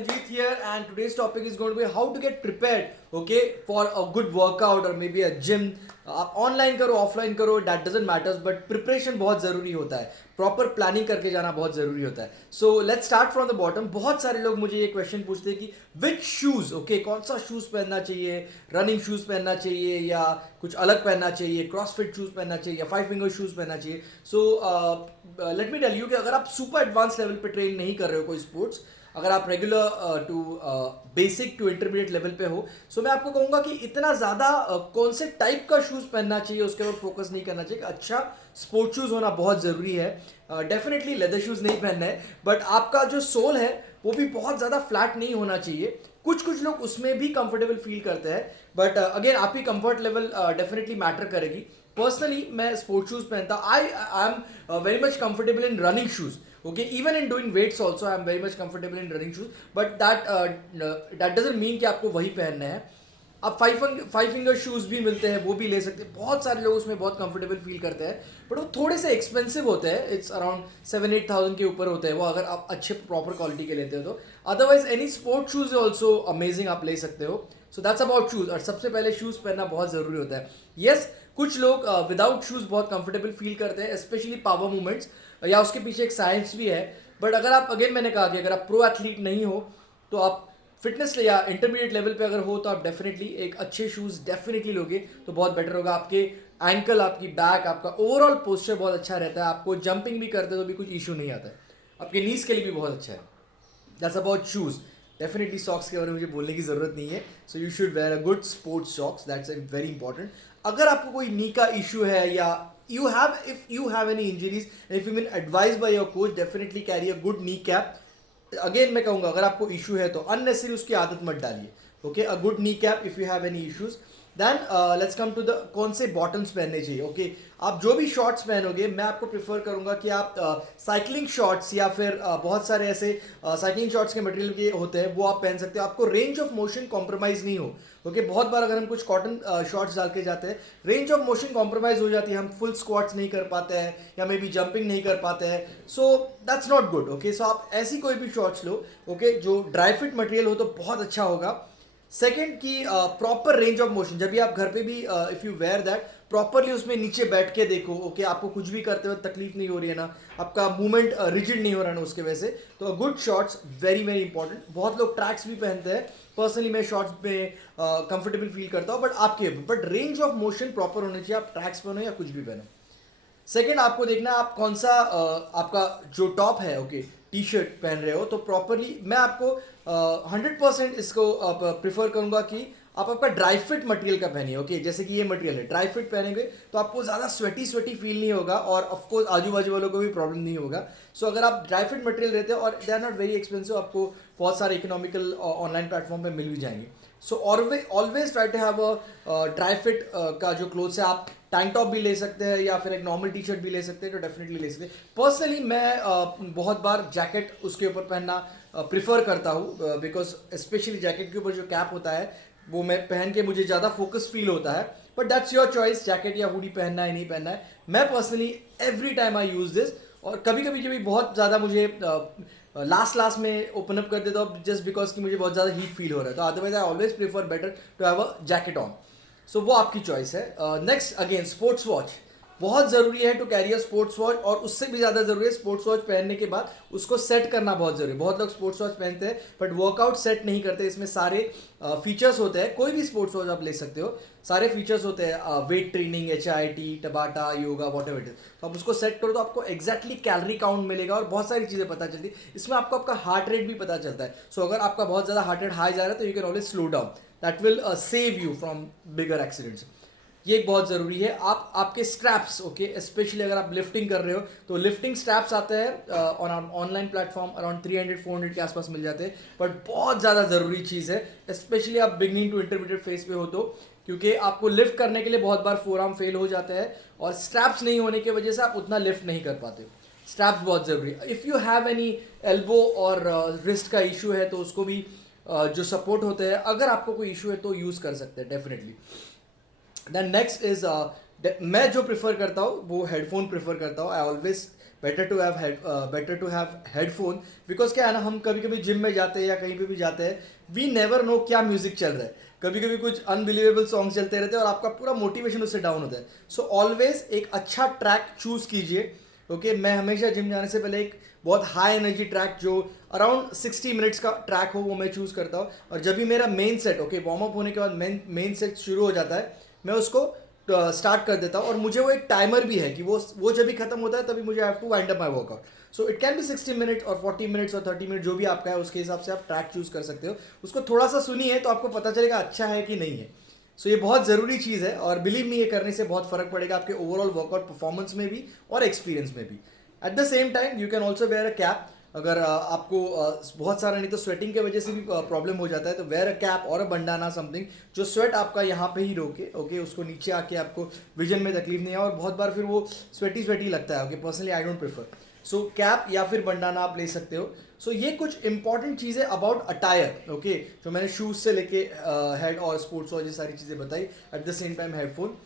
Jeet here, and today's topic is going to be how to get prepared, okay, for a good workout or maybe a gym. आप online करो offline करो that doesn't matters, but preparation बहुत ज़रूरी होता है. Proper planning करके जाना बहुत ज़रूरी होता है. So let's start from the bottom. बहुत सारे लोग मुझे ये क्वेश्चन पूछते हैं कि विच शूज़, ओके, कौन सा शूज़ पहनना चाहिए, रनिंग शूज़ पहनना चाहिए या कुछ अलग पहनना चाहिए, क्रॉसफिट शूज़ पहनना चाहिए या 5 फिंगर शूज़ पहनना चाहिए. So let me tell you कि अगर आप सुपर एडवांस लेवल पे ट्रेन नहीं कर रहे हो कोई स्पोर्ट्स, अगर आप regular to basic to intermediate level पे हो, सो मैं आपको कहूँगा कि इतना ज़्यादा कौन से टाइप का शूज़ पहनना चाहिए उसके ऊपर फोकस नहीं करना चाहिए. अच्छा स्पोर्ट शूज़ होना बहुत ज़रूरी है. डेफिनेटली लेदर शूज़ नहीं पहनना है, बट आपका जो सोल है वो भी बहुत ज़्यादा फ्लैट नहीं होना चाहिए. कुछ कुछ लोग उसमें भी कंफर्टेबल फील करते हैं, बट अगेन आपकी कंफर्ट लेवल डेफिनेटली मैटर करेगी. पर्सनली मैं स्पोर्ट शूज़ पहनता. I am very much comfortable in running shoes. Okay, even in doing weights also I am very much comfortable in running shoes, but that doesn't mean कि आपको वही पहनना है. आप five finger shoes भी मिलते हैं, वो भी ले सकते हैं. बहुत सारे लोग उसमें बहुत कंफर्टेबल फील करते हैं, बट वो थोड़े से एक्सपेंसिव होते हैं. इट्स अराउंड 7-8 थाउजेंड के ऊपर होते हैं वो, अगर आप अच्छे प्रॉपर क्वालिटी के लेते हो तो. Otherwise any sport shoes also amazing, आप ले सकते हो. So that's about shoes. और सबसे पहले शूज़ पहनना बहुत ज़रूरी होता है. येस, कुछ लोग विदाउट शूज़ बहुत कंफर्टेबल फील करते हैं, स्पेशली पावर मूवमेंट्स, या उसके पीछे एक साइंस भी है. बट अगर आप, अगेन मैंने कहा कि अगर आप प्रो एथलीट नहीं हो तो आप फिटनेस या इंटरमीडिएट लेवल पे अगर हो तो आप डेफिनेटली एक अच्छे शूज़ डेफिनेटली लोगे तो बहुत बेटर होगा. आपके एंकल, आपकी बैक, आपका ओवरऑल पोस्चर बहुत अच्छा रहता है. आपको जंपिंग भी करते हो तो भी कुछ इशू नहीं आता है. आपके नीज के लिए भी बहुत अच्छा है. That's about shoes. Definitely socks के बारे में मुझे बोलने की ज़रूरत नहीं है. So you should wear a good sports socks, that's very important. अगर आपको कोई नी का इशू है या if you have any injuries and if you've been advised by your coach, definitely carry a good knee cap. Again मैं कहूँगा अगर आपको इशू है तो अननेसेसरी उसकी आदत मत डालिए. Okay, a good knee cap if you have any issues. Then let's come to the कौन से बॉटम्स पहनने चाहिए. ओके, आप जो भी शॉर्ट्स पहनोगे मैं आपको प्रिफर करूंगा कि आप साइकिलिंग शॉर्ट्स या फिर बहुत सारे ऐसे साइकिलिंग शॉर्ट्स के मटेरियल के होते हैं वो आप पहन सकते हो. आपको रेंज ऑफ मोशन कॉम्प्रोमाइज़ नहीं हो. ओके, बहुत बार अगर हम कुछ कॉटन शॉर्ट्स डाल के जाते हैं, रेंज ऑफ मोशन कॉम्प्रोमाइज़ हो जाती है, हम फुल स्क्वाट्स नहीं कर पाते हैं या मे बी जंपिंग नहीं कर पाते हैं. So that's not good. Okay, so आप ऐसी कोई भी शॉर्ट्स लो, ओके, जो ड्राई फिट मटेरियल हो तो बहुत अच्छा होगा. सेकेंड की प्रॉपर रेंज ऑफ मोशन. जब भी आप घर पे भी if you wear that properly उसमें नीचे बैठ के देखो. ओके, आपको कुछ भी करते हुए तकलीफ नहीं हो रही है ना, आपका मूवमेंट रिजिड नहीं हो रहा है ना उसके वजह से, तो good shorts very very important. बहुत लोग ट्रैक्स भी पहनते हैं. पर्सनली मैं शॉर्ट्स में कंफर्टेबल फील करता हूँ, बट आपके but range of motion proper होनी चाहिए. आप ट्रैक्स पहनो या कुछ भी पहनो. सेकेंड, आपको देखना है आप कौन सा आपका जो टॉप है, ओके, टी शर्ट पहन रहे हो तो प्रॉपरली मैं आपको 100% इसको प्रिफर करूंगा कि आप आपका ड्राई फिट मटेरियल का पहनिए. ओके, जैसे कि ये मटेरियल है, ड्राई फिट पहनेंगे तो आपको ज़्यादा स्वेटी स्वेटी फील नहीं होगा और ऑफकोर्स आजू बाजू वालों को भी प्रॉब्लम नहीं होगा. सो अगर आप ड्राई फिट मटेरियल लेते हो और they are not very expensive, आपको बहुत सारे इकोनॉमिकल ऑनलाइन प्लेटफॉर्म पे मिल भी जाएंगे. So always try to have a dry fit का जो क्लोथ्स है. आप टैंक टॉप भी ले सकते हैं या फिर एक नॉर्मल टी शर्ट भी ले सकते हैं, तो डेफिनेटली ले सकते हैं. पर्सनली मैं बहुत बार जैकेट उसके ऊपर पहनना प्रिफर करता हूँ, बिकॉज स्पेशली जैकेट के ऊपर जो कैप होता है वो मैं पहन के मुझे ज़्यादा फोकस फील होता है. But that's your choice, jacket या हुडी पहनना है नहीं पहनना है. मैं personally every time I use this. और कभी कभी जब भी बहुत ज़्यादा मुझे लास्ट में ओपन अप कर देता हूँ जस्ट बिकॉज कि मुझे बहुत ज़्यादा हीट फील हो रहा है, तो otherwise I always prefer better to have a jacket on. So वो आपकी चॉइस है. नेक्स्ट, अगेन स्पोर्ट्स वॉच बहुत ज़रूरी है to carry a sports watch, और उससे भी ज़्यादा ज़रूरी है स्पोर्ट्स वॉच पहनने के बाद उसको सेट करना बहुत ज़रूरी है. बहुत लोग स्पोर्ट्स वॉच पहनते हैं बट वर्कआउट सेट नहीं करते. इसमें सारे फीचर्स होते हैं. कोई भी स्पोर्ट्स वॉच आप ले सकते हो, सारे फीचर्स होते हैं, weight training, HIIT, Tabata, yoga, whatever it is. तो आप उसको सेट करो तो आपको एक्जैक्टली कैलोरी काउंट मिलेगा और बहुत सारी चीज़ें पता चलती है. इसमें आपको आपका हार्ट रेट भी पता चलता है. सो अगर आपका बहुत ज़्यादा हार्ट रेट हाई जा रहा है तो you can always slow down. That will save you from bigger accidents. ये एक बहुत ज़रूरी है. आप आपके स्ट्रैप्स, ओके, स्पेशली अगर आप लिफ्टिंग कर रहे हो तो लिफ्टिंग स्ट्रैप्स आते हैं ऑन ऑनलाइन प्लेटफॉर्म अराउंड 300-400 के आसपास मिल जाते हैं. बट बहुत ज़्यादा ज़रूरी चीज़ है, स्पेशली आप बिगनिंग टू इंटरमीडिएट फेज पे हो तो, क्योंकि आपको लिफ्ट करने के लिए बहुत बार फोर आर्म फेल हो जाता है और स्ट्रैप्स नहीं होने की वजह से आप उतना लिफ्ट नहीं कर पाते. स्ट्रैप्स बहुत ज़रूरी है. If you have any elbow और रिस्ट का इशू है तो उसको भी जो सपोर्ट होते हैं, अगर आपको कोई इशू है तो यूज़ कर सकते हैं डेफिनेटली. देन नेक्स्ट इज मैं जो प्रिफर करता हूँ वो हेडफोन प्रिफर करता हूँ. I always better to have headphone, because क्या है ना, हम कभी कभी जिम में जाते हैं या कहीं पे भी जाते हैं, वी नेवर नो क्या म्यूजिक चल रहा है, कभी कभी कुछ अनबिलीवेबल सॉन्ग चलते रहते हैं और आपका पूरा मोटिवेशन उससे डाउन होता है. सो ऑलवेज एक अच्छा ट्रैक चूज कीजिए. ओके मैं हमेशा जिम जाने से पहले एक बहुत हाई एनर्जी ट्रैक जो अराउंड 60 मिनट्स का ट्रैक हो वो मैं चूज़ करता हूँ. और जब भी मेरा मेन सेट वार्म अप होने के बाद मेन सेट शुरू हो जाता है, मैं उसको स्टार्ट कर देता हूँ. और मुझे वो एक टाइमर भी है कि वो जब भी खत्म होता है तभी मुझे have to wind up my workout. So it can be 60 minute और 40 मिनट्स और 30 मिनट, जो भी आपका है उसके हिसाब से आप ट्रैक चूज कर सकते हो. उसको थोड़ा सा सुनिए तो आपको पता चलेगा अच्छा है कि नहीं है. सो ये बहुत ज़रूरी चीज़ है और बिलीव मी ये करने से बहुत फ़र्क पड़ेगा आपके ओवरऑल वर्कआउट परफॉर्मेंस में भी और एक्सपीरियंस में भी. At the same time you can also wear a cap. अगर आपको बहुत सारा नहीं तो स्वेटिंग की वजह से भी प्रॉब्लम हो जाता है, तो वेयर अ कैप और अ बंडाना समथिंग जो स्वेट आपका यहाँ पे ही रोके. ओके उसको नीचे आके आपको विजन में तकलीफ नहीं है और बहुत बार फिर वो स्वेटी लगता है. Okay personally I don't prefer. So cap या फिर बंडाना आप ले सकते हो. सो ये कुछ इंपॉर्टेंट चीज़ें अबाउट अटायर. ओके जो मैंने शूज़ से लेके हेड और स्पोर्ट्स और ये सारी चीज़ें बताई. Eight the same time headphone.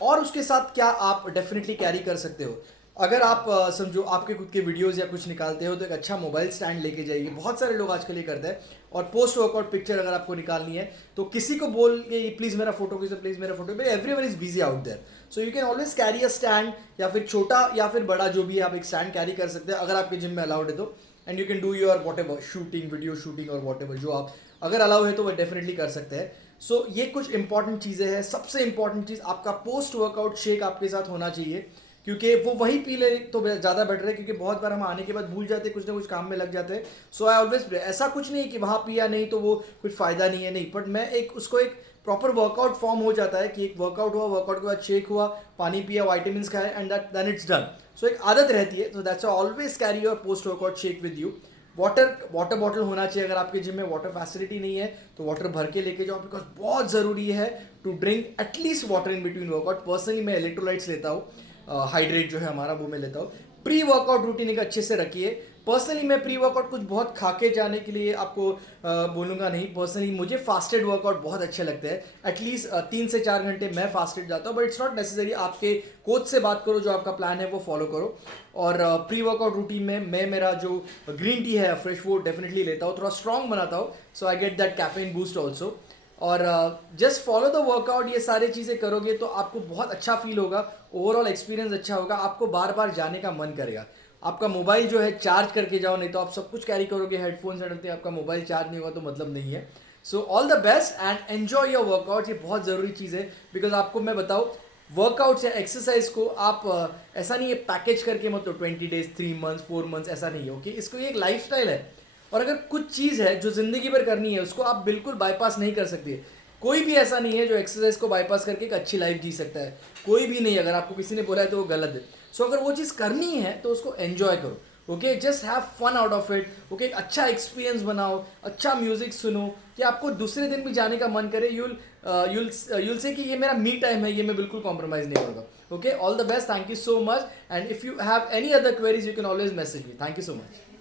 और उसके साथ क्या आप डेफिनेटली कैरी कर सकते हो, अगर आप समझो आपके खुद के वीडियोस या कुछ निकालते हो तो एक अच्छा मोबाइल स्टैंड लेके जाइए. बहुत सारे लोग आजकल ये करते हैं. और पोस्ट वर्कआउट पिक्चर अगर आपको निकालनी है तो किसी को बोल के प्लीज़ मेरा फोटो खींचो, प्लीज़ मेरा photo, everyone is busy out there. So you can always carry a stand, या फिर छोटा या फिर बड़ा जो भी है आप एक स्टैंड कैरी कर सकते हैं अगर आपके जिम में अलाउड है तो. And you can do your what ever shooting, video shooting और वॉट एवर जो आप अगर अलाउ है तो वो डेफिनेटली कर सकते हैं. सो ये कुछ इंपॉर्टेंट चीज़ें हैं. सबसे इंपॉर्टेंट चीज़ आपका पोस्ट वर्कआउट शेक आपके साथ होना चाहिए, क्योंकि वो वही पी ले तो ज़्यादा बेटर है, क्योंकि बहुत बार हम आने के बाद भूल जाते हैं, कुछ ना कुछ काम में लग जाते हैं. सो आई ऑलवेज, ऐसा कुछ नहीं कि वहाँ पिया नहीं तो वो कुछ फ़ायदा नहीं है, नहीं. बट मैं उसको एक प्रॉपर वर्कआउट फॉर्म हो जाता है कि एक वर्कआउट हुआ, वर्कआउट के बाद शेक हुआ, पानी पिया, वाइटामिन खाए, एंड देन इट्स डन. सो एक आदत रहती है. So that's always carry your post workout shake with you. Water bottle होना चाहिए. अगर आपके जिम में वाटर फैसिलिटी नहीं है तो वाटर भर के लेके जाओ, बिकॉज बहुत ज़रूरी है to drink at least water in between workout. Personally मैं इलेक्ट्रोलाइट्स लेता हूँ, हाइड्रेट जो है हमारा वो मैं लेता हूँ. प्री वर्कआउट रूटीन एक अच्छे से रखिए. पर्सनली मैं प्री वर्कआउट कुछ बहुत खा के जाने के लिए आपको बोलूँगा नहीं. पर्सनली मुझे फास्टेड वर्कआउट बहुत अच्छे लगते हैं. एटलीस्ट 3 से 4 घंटे मैं फास्टेड जाता हूँ, बट इट्स नॉट नेसेसरी. आपके कोच से बात करो, जो आपका प्लान है वो फॉलो करो. और प्री वर्कआउट रूटीन में मैं मेरा जो ग्रीन टी है फ्रेश, वो डेफिनेटली लेता हूँ, थोड़ा स्ट्रॉन्ग बनाता हूँ. So I get that caffeine boost also. और जस्ट फॉलो द वर्कआउट. ये सारी चीज़ें करोगे तो आपको बहुत अच्छा फील होगा, ओवरऑल एक्सपीरियंस अच्छा होगा, आपको बार बार जाने का मन करेगा. आपका मोबाइल जो है चार्ज करके जाओ, नहीं तो आप सब कुछ कैरी करोगे, हेडफोन्स एंड आपका मोबाइल चार्ज नहीं होगा तो मतलब नहीं है. So all the best and enjoy your workout. ये बहुत ज़रूरी चीज़ है, बिकॉज आपको मैं बताऊँ, वर्कआउट या एक्सरसाइज को आप ऐसा नहीं है पैकेज करके मतलब 20 डेज, 3 मंथ्स, 4 मंथ्स, ऐसा नहीं है. ओके इसको ये एक लाइफ स्टाइल है. और अगर कुछ चीज़ है जो ज़िंदगी भर करनी है, उसको आप बिल्कुल बाईपास नहीं कर सकती है. कोई भी ऐसा नहीं है जो एक्सरसाइज को बाईपास करके एक अच्छी लाइफ जी सकता है. कोई भी नहीं. अगर आपको किसी ने बोला है तो वो गलत है. सो अगर वो चीज़ करनी है तो उसको एन्जॉय करो. Okay just have fun out of it. Okay अच्छा एक्सपीरियंस बनाओ, अच्छा म्यूजिक सुनो कि आपको दूसरे दिन भी जाने का मन करे. यूल से कि ये मेरा मी टाइम है, ये मैं बिल्कुल कॉम्प्रोमाइज़ नहीं करूँगा. Okay all the best. Thank you so much. And if you have any other queries you can always message me. Thank you so much.